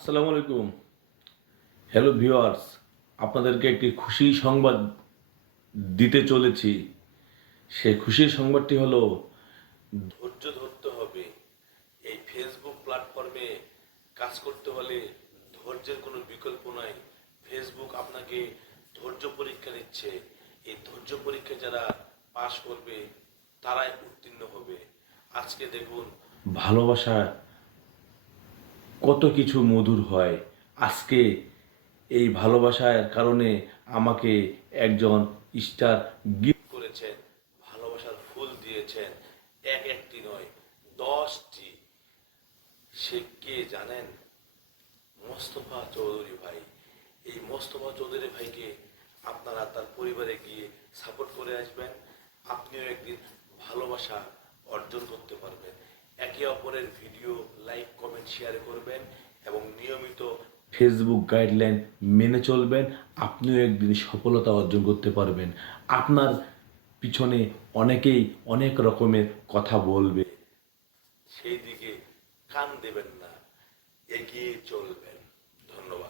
আসসালামু আলাইকুম। Hello viewers, আপনাদেরকে একটি খুশি সংবাদ দিতে চলেছি। সেই খুশির সংবাদটি হলো ধৈর্য ধরতে হবে। এই ফেসবুক প্ল্যাটফর্মে কাজ করতে হলে ধৈর্যের কোনো বিকল্প নাই। ফেসবুক আপনাকে ধৈর্য পরীক্ষা নিচ্ছে। এই ধৈর্য পরীক্ষা যারা পাশ করবে তারাই উত্তীর্ণ হবে। আজকে দেখুন, ভালোবাসা কত কিছু মধুর হয়। আজকে এই ভালোবাসার কারণে আমাকে একজন স্টার গিফট করেছেন, ভালোবাসার ফুল দিয়েছেন। একটি নয়, 10টি। সে কে জানেন? মোস্তফা চৌধুরী ভাই। এই মোস্তফা চৌধুরী ভাইকে আপনারা তার পরিবারে গিয়ে সাপোর্ট করে আসবেন। আপনিও একদিন ভালোবাসা অর্জন করতে পারবেন। একে অপরের ভিডিও লাইক কমেন্ট শেয়ার করবেন এবং নিয়মিত ফেসবুক গাইডলাইন মেনে চলবেন। আপনিও একদিন সফলতা অর্জন করতে পারবেন। আপনার পিছনে অনেকেই অনেক রকমের কথা বলবে, সেই দিকে কান দেবেন না, এগিয়ে চলবেন। ধন্যবাদ।